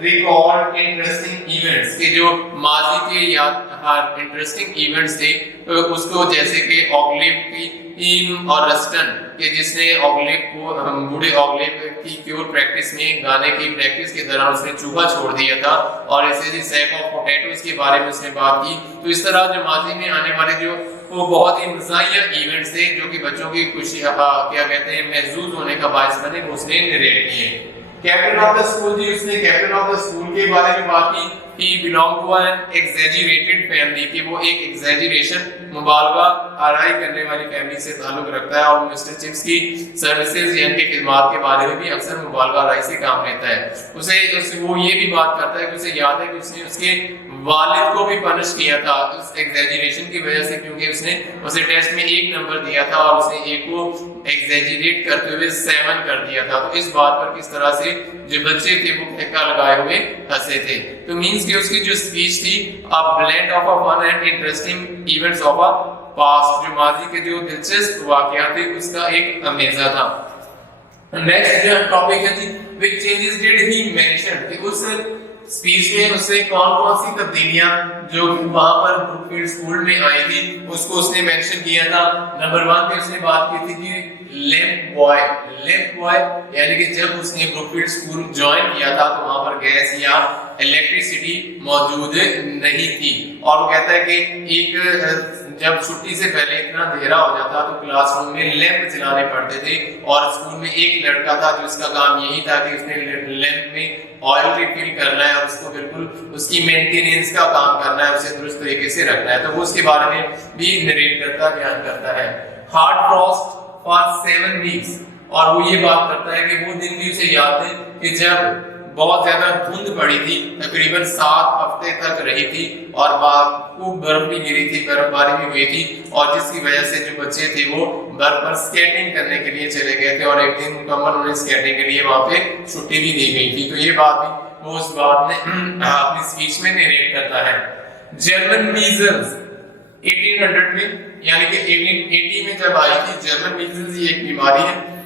recalled interesting events کہ جو ماضی کے یاد انٹرسٹنگ ایونٹس تھے اس کو جیسے کہ اوگلیپ کی اور رسٹن کہ جس نے اوگلیپ کو بوڑھے اوگلیپ کی پیور پریکٹس میں گانے کی پریکٹس کے دوران اس نے چوہا چھوڑ دیا تھا اور ایسے ہی سیک آف پوٹیٹوز کے بارے میں اس نے بات کی. تو اس طرح جو ماضی میں آنے والے جو وہ بہت ہی مزاحیہ ایونٹس تھے جو کہ بچوں کی خوشی کیا کہتے ہیں محظوظ ہونے کا باعث بنے وہ اس نے نریٹ کیے. کیپٹن آف دا اسکول جی اس نے کیپٹن آف دا اسکول کے بارے میں بات کی. He belonged to an exaggerated family کہ وہ ایک ایگزیجریشن مبالغہ آرائی کرنے والی فیملی سے تعلق رکھتا ہے اور مسٹر چپس کی سروسز یا ان کے خدمات کے بارے میں بھی اکثر مبالغہ آرائی سے کام لیتا ہے. اسے وہ یہ بھی بات کرتا ہے کہ اسے یاد ہے کہ اس نے اس کے والد کو بھی پنش کیا تھا اس ایگزیجریشن کی وجہ سے کیونکہ اس نے اسے ٹیسٹ میں 1 نمبر دیا تھا اور اس نے 1 کو ایگزیجریٹ کرتے ہوئے 7 کر دیا تھا. تو اس بات پر کس طرح سے جو بچے تھے وہ ٹھکا لگائے ہوئے ہنسے تھے. تو مینس کہ اس کی جو اسپیچ تھی a blend of a fun and interesting events of a past جو ماضی کے جو دلچسپ واقعات تھے اس کا ایک امیزہ تھا. نیکسٹ جو ٹاپک ہے جی which changes did he mention کہ اس اسپیچ میں اس نے کون سی تبدیلیاں جو وہاں پر بروک فیلڈ اسکول میں آئی تھی اس کو اس نے مینشن کیا تھا. نمبر 1 پہ اس نے بات کی تھی کہ لیمپ بوائے یعنی کہ جب اس نے بروک فیلڈ اسکول جوائن کیا تھا تو وہاں پر گیس یا الیکٹریسٹی موجود نہیں تھی اور وہ کہتا ہے کہ ایک جب چھٹی سے پہلے اتنا اندھیرا ہو جاتا تو کلاس روم میں لیمپ جلانے پڑتے تھے اور اسکول میں ایک لڑکا تھا جو اس کا کام یہی تھا کہ اس نے لیمپ میں آئل ریفل کرنا ہے اور اس کو بالکل اس کی مینٹیننس کا کام کرنا ہے اسے درست طریقے سے رکھنا ہے. تو وہ اس کے بارے میں بھی نریٹ کرتا بیان کرتا ہے. ہارڈ فروسٹ فار 7 ویکس اور وہ یہ بات کرتا ہے کہ وہ دن بھی اسے یاد ہے کہ جب بہت زیادہ دھند پڑی تھی تقریباً 7 ہفتے تک رہی تھی اور خوب برف بھی گری تھی برف باری بھی ہوئی تھی اور جس کی وجہ سے جو بچے تھے وہ برف پر اسکیٹنگ کرنے کے لیے چلے گئے تھے اور ایک دن مکمل انہیں اسکیٹنگ کے لیے وہاں پہ چھٹی بھی دی گئی تھی. تو یہ بات بھی وہ اس بات میں اپنی اسپیچ میں نریٹ کرتا ہے. جرمن میزلز 1800 میں یعنی کہ 1880 میں جب آئی تھی. جرمن میزلز یہ ایک بیماری ہے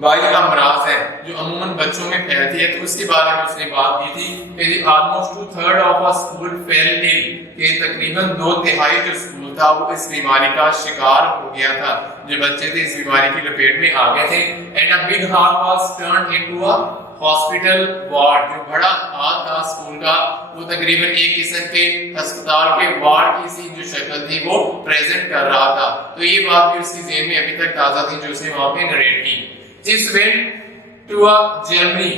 وائی کا امراض ہے جو عموماً بچوں میں پھیلتی ہے. تو اس کے بارے میں اس نے بات کی تھی کہ almost 2/3 of a school fell ill کہ تقریباً 2/3 جو اسکول تھا وہ اس بیماری کا شکار ہو گیا تھا. جو بچے تھے اس بیماری کی لپیٹ میں آ گئے تھے. and a big hall was turned into a hospital ward جو بڑا ہال تھا اسکول کا وہ تقریباً ایک قسم کے ہسپتال کے وارڈ کی سی جو شکل تھی وہ پریزنٹ کر رہا تھا. تو یہ بات بھی اس کی ذہن میں ابھی تک تازہ تھی جو اس نے وہاں پہ نریٹ کی. This went to a Germany.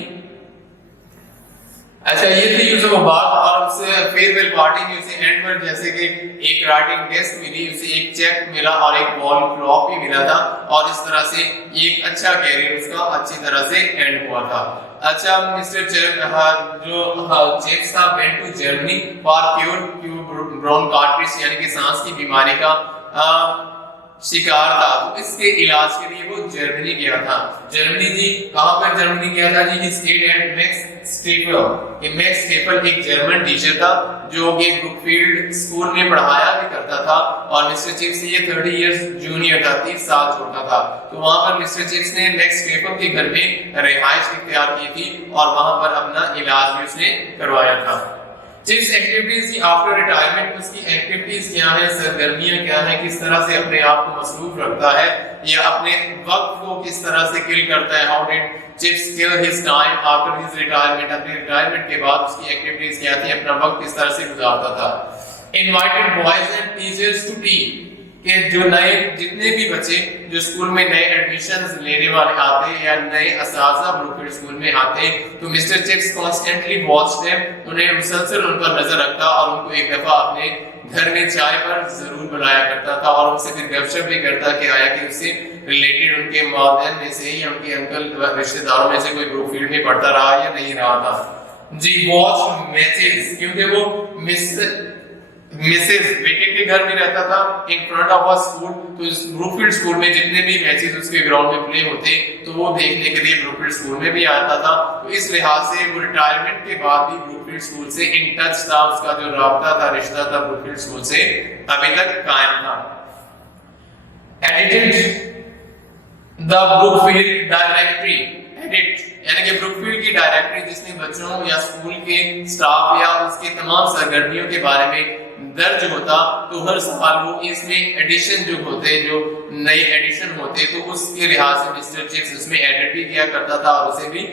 اچھا یہ تھی یوسف بات اور اس فیئرویل پارٹی میں اسے اینڈ پر جیسے کہ ایک رائٹنگ ڈیسک ملی اسے ایک چیک ملا اور ایک وال کلاک بھی ملا تھا اور اس طرح سے ایک اچھا کیریئر اس کا اچھی طرح سے اینڈ ہوا تھا. اچھا مسٹر جو چیکس تھا went to Germany for pure bronchitis یعنی کہ سانس کی بیماری کا شکار تھا. تو اس کے علاج کے لیے وہ جرمنی گیا تھا. جرمنی جی کہاں پر جرمنی گیا تھا جی؟ اسٹیڈ اینڈ میکس اسٹیپل. یہ میکس اسٹیپل ایک جرمن ٹیچر تھا جو کہ بروک فیلڈ اسکول میں پڑھایا بھی کرتا تھا اور مسٹر چپس یہ 30 ایئرز جونیئر تھا 30 سال چھوٹا تھا. تو وہاں پر مسٹر چپس نے میکس اسٹیپل کے گھر میں رہائش اختیار کی تھی اور وہاں پر اپنا علاج بھی اس نے کروایا تھا. جس ایکٹیویٹیز کی آفٹر ریٹائرمنٹ اس کی ایکٹیویٹیز کیا ہیں سرگرمیاں کیا ہیں کس طرح سے اپنے آپ کو مصروف رکھتا ہے یا اپنے وقت کو کس طرح سے کل کرتا ہے. ہاؤ ڈیڈ چپس کل his time after his retirement اپنی ریٹائرمنٹ کے بعد اس کی ایکٹیویٹیز کیا تھی اپنا وقت کس طرح سے گزارتا تھا. Invited boys and teachers to tea کہ جو نئے جتنے بھی بچے جو اسکول میں نئے ایڈمیشنز لینے والے آتے یا نئے اساتذہ بروک فیلڈ اسکول میں آتے تو mister Chips constantly watch them انہیں مسلسل ان پر نظر رکھتا اور ان کو ایک دفعہ اپنے گھر میں چائے پر ضرور بلایا کرتا تھا اور ان سے پھر گپ شپ بھی کرتا کہ آیا کہ اس سے ریلیٹڈ ان کے والدین میں سے یا ان کے انکل رشتہ داروں میں سے کوئی بروک فیلڈ میں پڑھتا رہا یا نہیں رہا تھا. جی واچ میچز کیونکہ وہ مسز بیٹے کے گھر میں رہتا تھا ان فرنٹ آف اسکول. تو اس بروک فیلڈ اسکول میں جتنے بھی میچز اس کے گراؤنڈ میں پلے ہوتے تو وہ دیکھنے کے لیے بروک فیلڈ اسکول میں بھی آتا تھا. تو اس لحاظ سے وہ ریٹائرمنٹ کے بعد بھی بروک فیلڈ اسکول سے ان ٹچ تھا. اس کا جو رابطہ تھا رشتہ تھا بروک فیلڈ اسکول سے ابھی تک قائم تھا. Edited the Brookfield Directory edit یعنی کہ بروک فیلڈ کی ڈائریکٹری جس میں بچوں یا اسکول کے سٹاف یا اس کے تمام سرگرمیوں کے بارے میں درج ہوتا، تو ہر سال وہ اس میں ایڈیشن جو ہوتے، جو نئے ایڈیشن ہوتے، تو اس کے لحاظ سے مسٹر چپس اس میں ایڈٹ بھی کیا کرتا تھا اور اسے بھی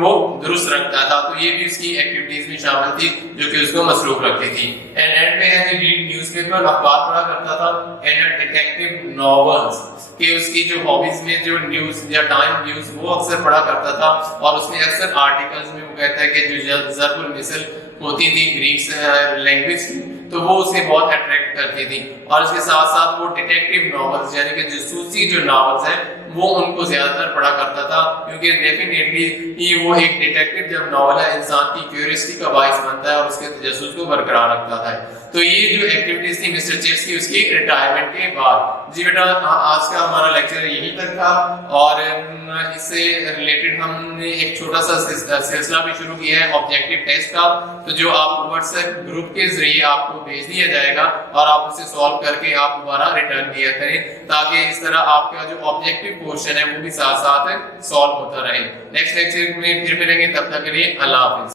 وہ درست رکھتا تھا. تو یہ بھی اس کی ایکٹیویٹیز میں شامل تھی جو کہ اس کو مصروف رکھتی تھی. اینڈ پہ ہے ریڈ نیوز پیپر، اخبار پڑھا کرتا تھا. اینڈ ڈیٹیکٹیو ناولز کہ اس کی جو ہابیز میں جو نیوز یا ٹائم نیوز وہ اکثر پڑھا کرتا تھا اور اس میں اکثر آرٹیکلز میں وہ کہتا ہے کہ جو ضرب المثل ہوتی تھی گریک لینگویج کی تو وہ اسے بہت اٹریکٹ کرتی تھی. اور اس کے ساتھ ساتھ وہ ڈیٹیکٹیو ناولز یعنی کہ جاسوسی جو ناولز ہیں وہ ان کو زیادہ تر پڑھا کرتا تھا، کیونکہ ڈیفینیٹلی وہ ایک ڈیٹیکٹیو جب ناول ہے انسان کی کیوریوسٹی کا باعث بنتا ہے اور اس کے تجسس کو برقرار رکھتا ہے. تو یہ جو ایکٹیویٹیز تھی مسٹر چپس کی اس کی ریٹائرمنٹ کے بعد. جی بیٹا آج کا ہمارا لیکچر یہیں تک تھا اور اس سے ریلیٹڈ ہم نے ایک چھوٹا سا سلسلہ بھی شروع کیا ہے آبجیکٹیو ٹیسٹ کا، تو جو آپ واٹس ایپ گروپ کے ذریعے آپ کو بھیج دیا جائے گا اور آپ اسے سالو کر کے آپ دوبارہ ریٹرن کیا کریں تاکہ اس طرح آپ کا جو آبجیکٹیو کوشچن ہے وہ بھی ساتھ ساتھ سالو ہوتا رہے. نیکسٹ لیکچر میں پھر ملیں گے، تب تک کے لیے اللہ حافظ.